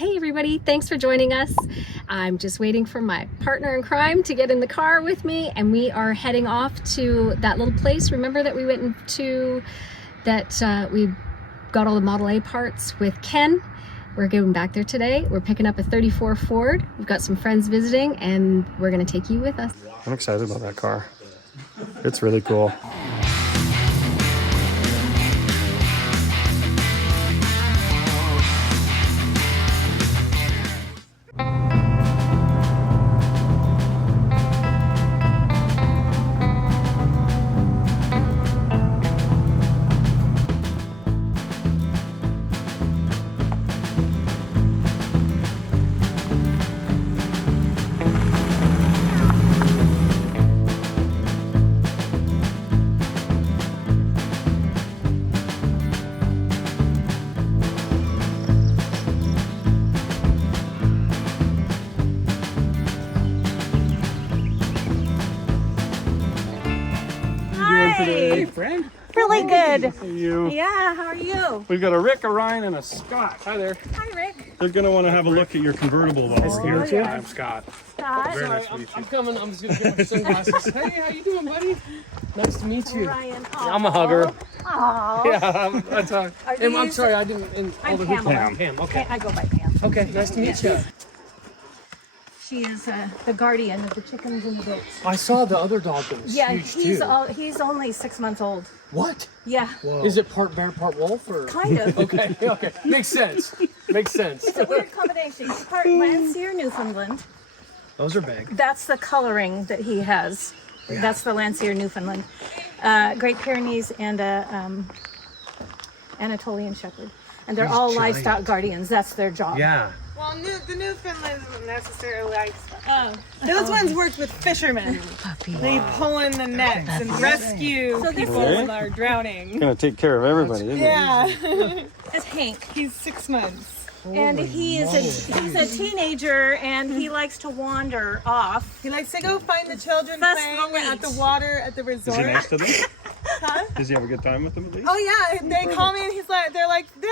Hey everybody, thanks for joining us. I'm just waiting for my partner in crime to get in the car with me, and we are heading off to that little place. Remember that we went into that we got all the Model A parts with Ken? We're going back there today. We're picking up a 34 Ford. We've got some friends visiting and we're gonna take you with us. I'm excited about that car. It's really cool. Today, friend. Really good. How are you? Yeah, how are you? We've got a Rick, a Ryan, and a Scott. Hi there. Hi, Rick. They're going to want to have a look at your convertible while we're here. I'm Scott. Scott. Very nice to meet you. I'm coming. I'm just gonna get my sunglasses. Hey, how you doing, buddy? Nice to meet you. Ryan. I'm a hugger. Aww. Yeah, that's how. I'm sorry, I didn't. I'm Pamela. Pam. Okay. I go by Pam. Okay. Nice to meet you. She is the guardian of the chickens and the goats. I saw the other dog that was Yeah, huge too. he's only 6 months old. What? Yeah. Whoa. Is it part bear, part wolf, or? Kind of. Okay. Okay. Makes sense. Makes sense. It's a weird combination. He's part Landseer, Newfoundland. Those are big. That's the coloring that he has. Yeah. That's the Landseer, Newfoundland. Great Pyrenees and a Anatolian Shepherd. And they're all livestock guardians. That's their job. Yeah. Well, the Newfoundlands isn't necessarily livestock. Those ones work with fishermen. They pull in the nets and rescue people that are drowning. Going to take care of everybody, isn't it? Yeah. That's Hank. He's 6 months. And he's a teenager, and he likes to wander off. He likes to go find the children That's playing the at the water at the Is he resort. nice to them? Huh? Does he have a good time with them at least? Oh yeah, they call me and they're like, they're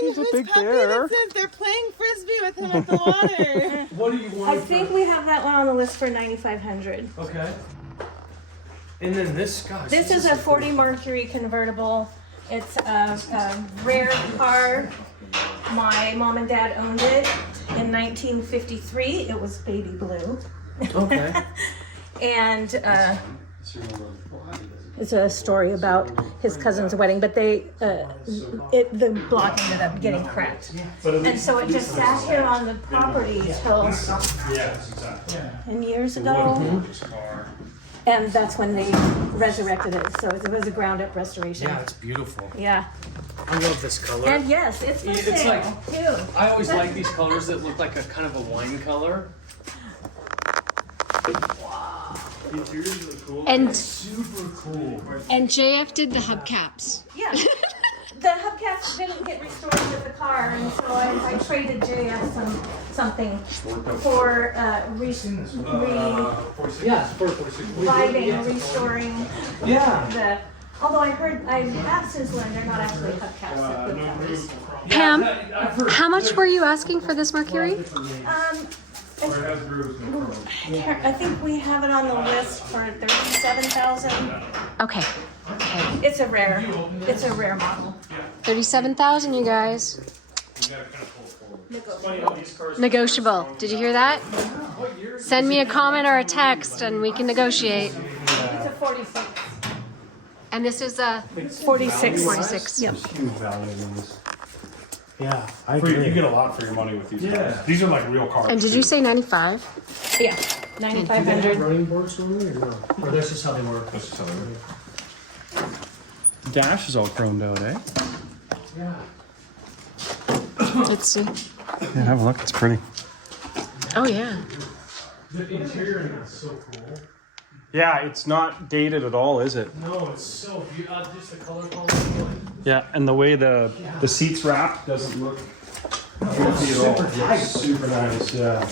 He's a wondering big whose puppy bear. this is. They're playing frisbee with him at the water. What do you want? I think we have that one on the list for 9,500. Okay. And then this, gosh. This is a 40 Mercury convertible. It's a rare car. My mom and dad owned it in 1953. It was baby blue. Okay. And it's a story about his cousin's wedding, but the block ended up getting cracked. And so it just sat here on the property till 10 years ago. And that's when they resurrected it. So it was a ground-up restoration. Yeah, it's beautiful. Yeah. I love this color. And yes, it's for sale, too. I always like these colors that look like a kind of a wine color. The interior's really cool. And Super cool. and JF did the hubcaps. Yeah. The hubcaps didn't get restored with the car, and so I traded JF something for Yeah, it's perfect. reviving and restoring Yeah. although I've since learned they're not actually hubcaps, they're boot covers. Pam, how much were you asking for this Mercury? I think we have it on the list for 37,000. Okay, It's a rare model. 37,000, you guys. Negotiable. Did you hear that? Send me a comment or a text and we can negotiate. It's a 46. And this is a 46. 46. Yep. Huge value in these. Yeah, I agree. You get a lot for your money with these cars. These are like real cars. And did you say 95? Yeah. 9,500. Running boards normally or no? Or that's just how they work? Dash is all chromed out, eh? Yeah. Let's see. Yeah, have a look. It's pretty. Oh yeah. The interior is so cool. Yeah, it's not dated at all, is it? No, it's so beautiful. Just the color quality. Yeah, and the way the seats wrap doesn't look goofy at all. It's super nice, yeah.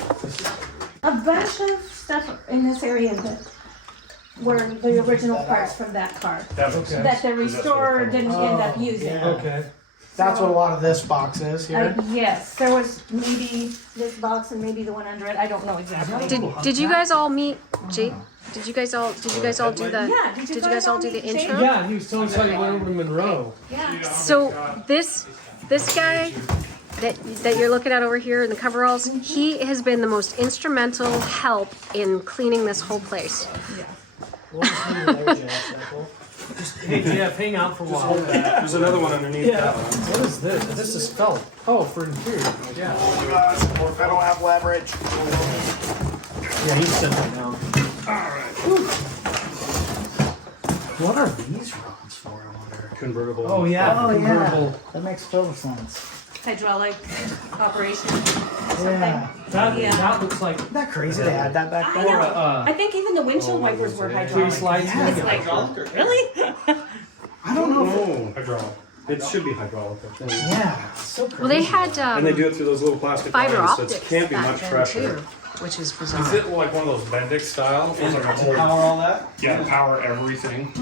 A bunch of stuff in this area that were the original parts from that car That makes sense. that the restorer didn't end up using. Okay. That's what a lot of this box is here. Yes, there was maybe this box and maybe the one under it. I don't know exactly. Did you guys all meet Jake? Did you guys all do the Yeah, did you guys all do the intro? Yeah, he was telling us how he went over to Monroe. So this guy that you're looking at over here in the coveralls, he has been the most instrumental help in cleaning this whole place. Hey Jeff, hang out for a while. There's another one underneath that one. What is this? This is felt. Oh, for interior. Yeah. I don't have leverage. Yeah, he's sitting right now. What are these rods for, I wonder? Convertible. Oh yeah, Oh, convertible. yeah. That makes total sense. Hydraulic operation. Yeah. That looks like Isn't that crazy they had that back I then? know. uh, I think even the windshield wipers were three hydraulic. slides. Yeah. It's like, really? I don't know. Oh, hydraulic. It should be hydraulic, I think. Yeah, it's so crazy. Well, they had And they do it through those little plastic fiber lines, so optics it can't be back much then pressure. too, which is bizarre. Is it like one of those Bendix style? It's like a whole, Power all that? yeah, power everything.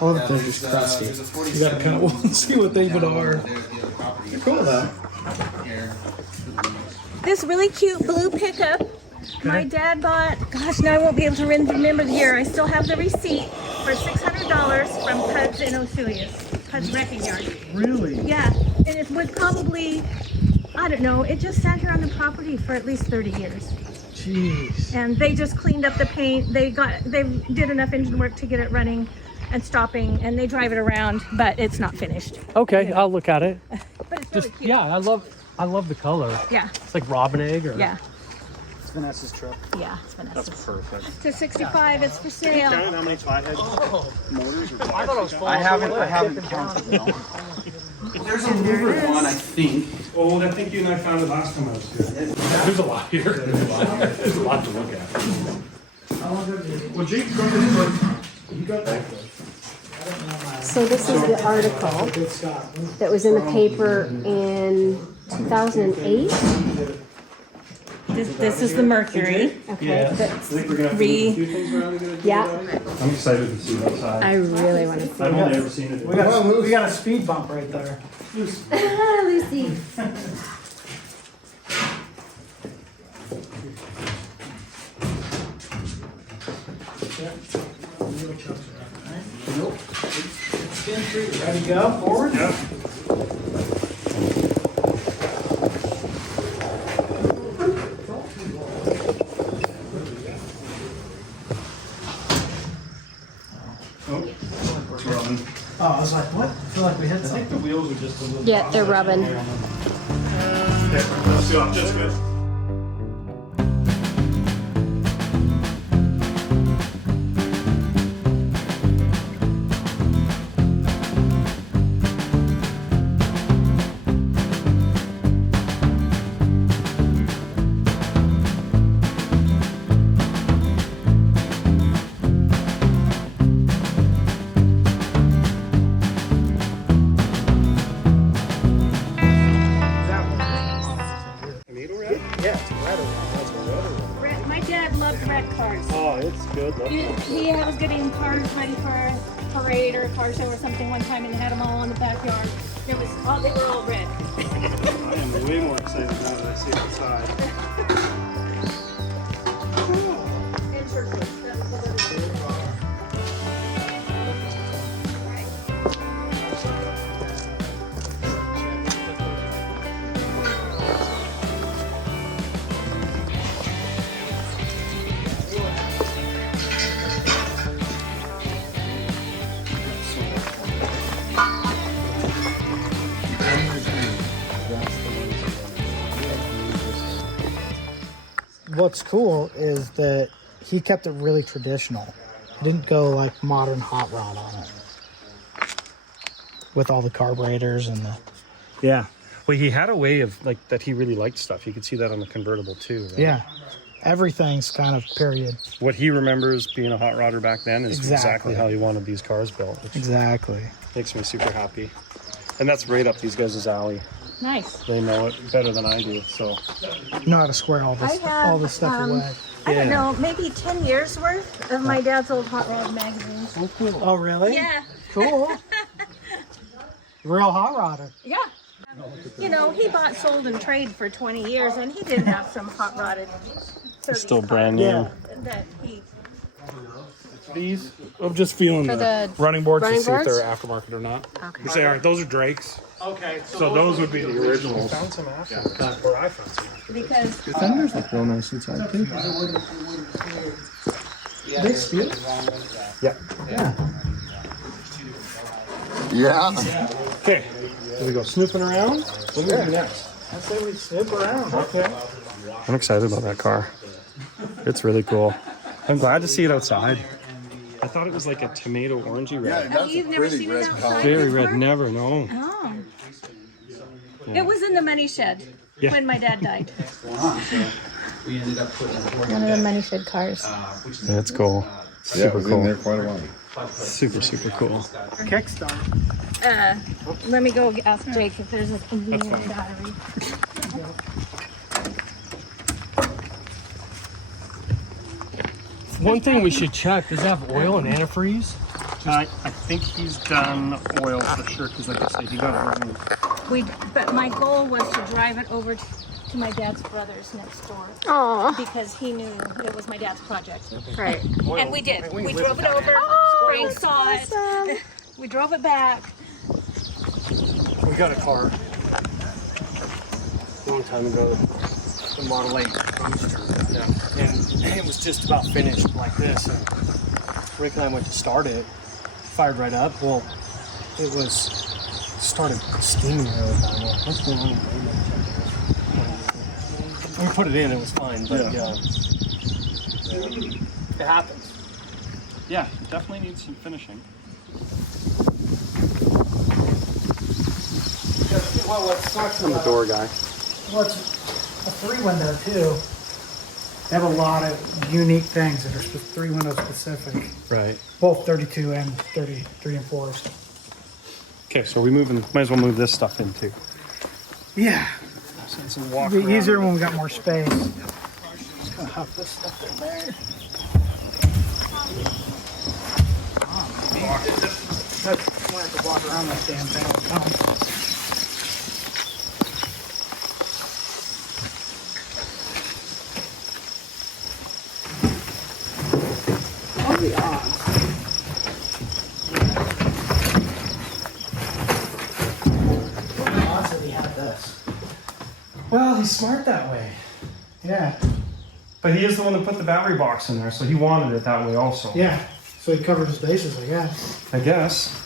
All of those are crusty. You gotta kind of see what they even are. They're cool though. This really cute blue pickup my dad bought. Gosh, now I won't be able to remember the year. I still have the receipt for $600 from Puds in OSOYOOS. Puds Wrecking Yard. Really? Yeah, and it was probably, I don't know, it just sat here on the property for at least 30 years. Jeez. And they just cleaned up the paint. They did enough engine work to get it running and stopping, and they drive it around, but it's not finished. Okay, I'll look at it. But it's really Just cute. yeah, I love the color. Yeah, It's like robin egg or yeah, It's Vanessa's truck. yeah. It's Vanessa's. Perfect. To 65, it's for sale. How many flathead motors or I thought it was I haven't counted them all. There's a newer one, I think. Oh, I think you and I found it last time I was here. There's a lot here. There's a lot to look at. Well, Jake, go ahead. You got that. So this is the article that was in the paper in 2008. This is the Mercury. Okay. I think we're gonna have to move a few things around to get it. Yeah, I'm excited to see that side. I really want to see. I've only ever seen it. We got a speed bump right there. Lucy. Ready to go? Forward? Yeah. Oh, it's rubbing. Oh, I was like, what? I feel like we hit I think something. the wheels are just a little. Yeah, they're rubbing. Okay, let's go. Just good. Yeah, it's red around. Red, my dad loved red cars. Oh, it's good. He was getting cars ready for a parade or a car show or something one time, and had them all in the backyard. They were all red. I'm way more excited now that I see it outside. And turquoise. That was the other one. What's cool is that he kept it really traditional. He didn't go like modern hot rod on it. With all the carburetors and the... Yeah. Well, he had a way of like that. He really liked stuff. You could see that on the convertible too. Right? Yeah. Everything's kind of period. What he remembers being a hot rodder back then is exactly Exactly. how he wanted these cars built, which Exactly. makes me super happy. And that's right up these guys' alley. Nice. They know it better than I do. So You know how to square all this stuff away. I don't know, maybe 10 years worth of my dad's old hot rod magazines. Oh, really? Yeah. Cool. Real hot rodder. Yeah. You know, he bought, sold, and traded for 20 years, and he did have some hot rodded. Still brand new. Yeah. That he. These, I'm just feeling For the the running boards running to see if boards? they're aftermarket or not. Okay. Which they aren't. Those are Drake's. Okay. So those would be the originals. Found some after. Or I found some after. Because Fenders look real nice inside too. They steel? Yeah. Yeah. Okay. Here we go. Snooping around. What do we do next? I say we snoop around. Okay. I'm excited about that car. It's really cool. I'm glad to see it outside. I thought it was like a tomato orangey red. That's you've a never pretty seen it red outside? color. Very red. Never. No. oh, it was in the money shed Yeah. when my dad died. We ended up putting One of the money shed cars. That's cool. Yeah, it Super was in there cool. quite a while. Super, super cool. Kickstart. Let me go ask Jake if there's a convenient battery. One thing we should check, does it have oil and antifreeze? I think he's done oil for sure because, like I said, he got it running. But my goal was to drive it over to my dad's brother's next door Aw. because he knew it was my dad's project. Right. And we did. We drove it over. Frank saw it. We drove it back. We got a car a long time ago, the Model 8 Roadster. And it was just about finished like this. And Rick and I went to start it, fired right up. Well, it was started steaming really bad. Well, what's going on? We put it in, it was fine, but yeah. It happens. Yeah, definitely needs some finishing. Well, what sucks I'm the door guy. Well, it's a 3-window too. They have a lot of unique things that are 3-window specific. Right. Both 32 and 33 and 4s. Okay, so we moving. Might as well move this stuff in too. Yeah. Since we walk It'd be around. easier when we got more space. Just gonna huff this stuff in there. I'm gonna have to walk around this damn thing all the time. What are the odds? What are the odds that he had this? Well, he's smart that way. Yeah. But he is the one that put the battery box in there, so he wanted it that way also. Yeah. So he covered his bases, I guess. I guess.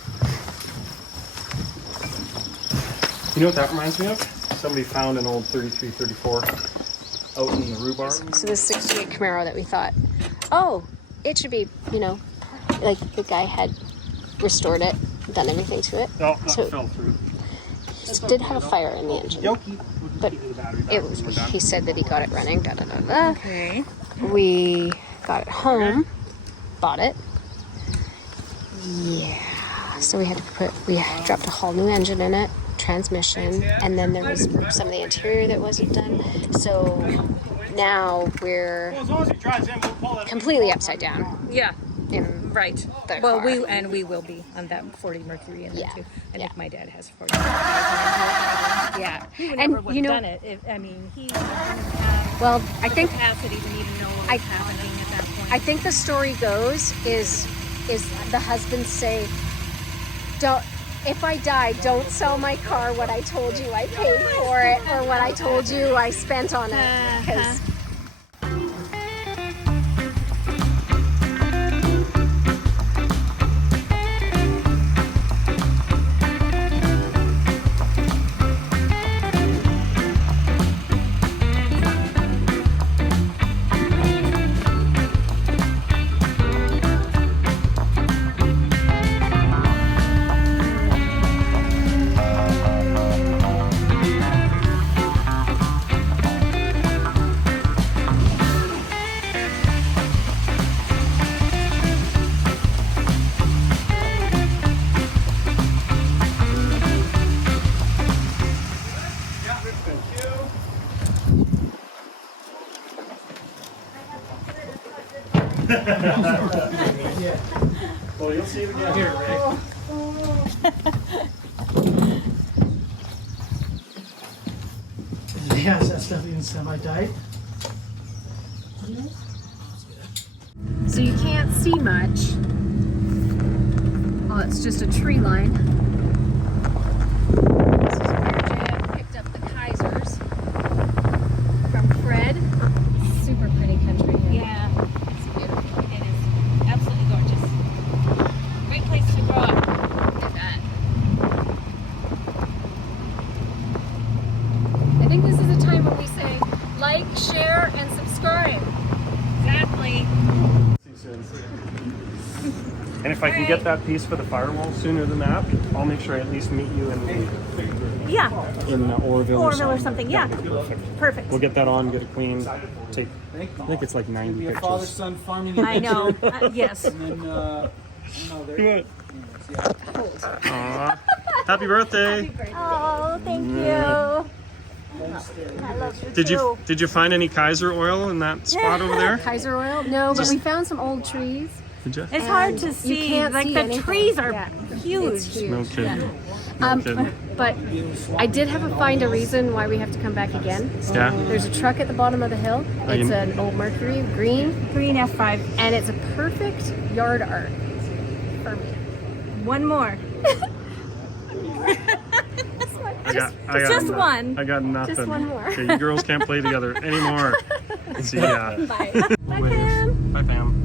You know what that reminds me of? Somebody found an old 33, 34 out in the rhubarb. So this 68 Camaro that we thought, oh, it should be, you know, like the guy had restored it, done everything to it. No, that So- fell through. It did have a fire in the engine, but it was. He said that he got it running. Da da da da. Okay. We got it home, bought it. Yeah. So we had to we dropped a whole new engine in it, transmission, and then there was some of the interior that wasn't done. So now we're completely upside down Yeah, in right. the Well, car. we will be on that 40 Mercury in there Yeah, too. I yeah. think my dad has 40. Yeah, he would And never would you have know- done it. I mean, he didn't have Well, I the think capacity to even know what was happening at that point. I think the story goes is the husbands say, don't, if I die, don't sell my car what I told you I paid for it or what I told you I spent on it. 'Cause Well, you'll see it again here, Rick. Yes, that stuff even semi-tight. So you can't see much. Oh, it's just a tree line. This is where Jan picked up the Kaisers from Fred. Super pretty country here. Yeah, It's beautiful. it is absolutely gorgeous. Great place to grow up. Look at that. I think this is a time when we say like, share, and subscribe. Exactly. And if I can get that piece for the firewall sooner than that, I'll make sure I at least meet you in Yeah, Orville or something. Yeah, perfect. We'll get that on, get it cleaned, take, I think it's like 90 pictures. Father-son farming. I know. Yes. And then, Aw. Happy birthday! Oh, thank you. I love you too. Did you find any Kaiser oil in that spot over there? Kaiser oil? No, but we found some old trees. Did you? It's hard to see. can't Like see the anything. trees are Yeah. huge. It's huge. No kidding. Yeah. No kidding. But I did have to find a reason why we have to come back again. Yeah. There's a truck at the bottom of the hill. It's an old Mercury, green, Green F5. and it's a perfect yard art for me. One more. I got just nothing. one. I got nothing. Just one more. Okay, you girls can't play together anymore. See ya. Bye. Bye, Pam. Bye, Pam.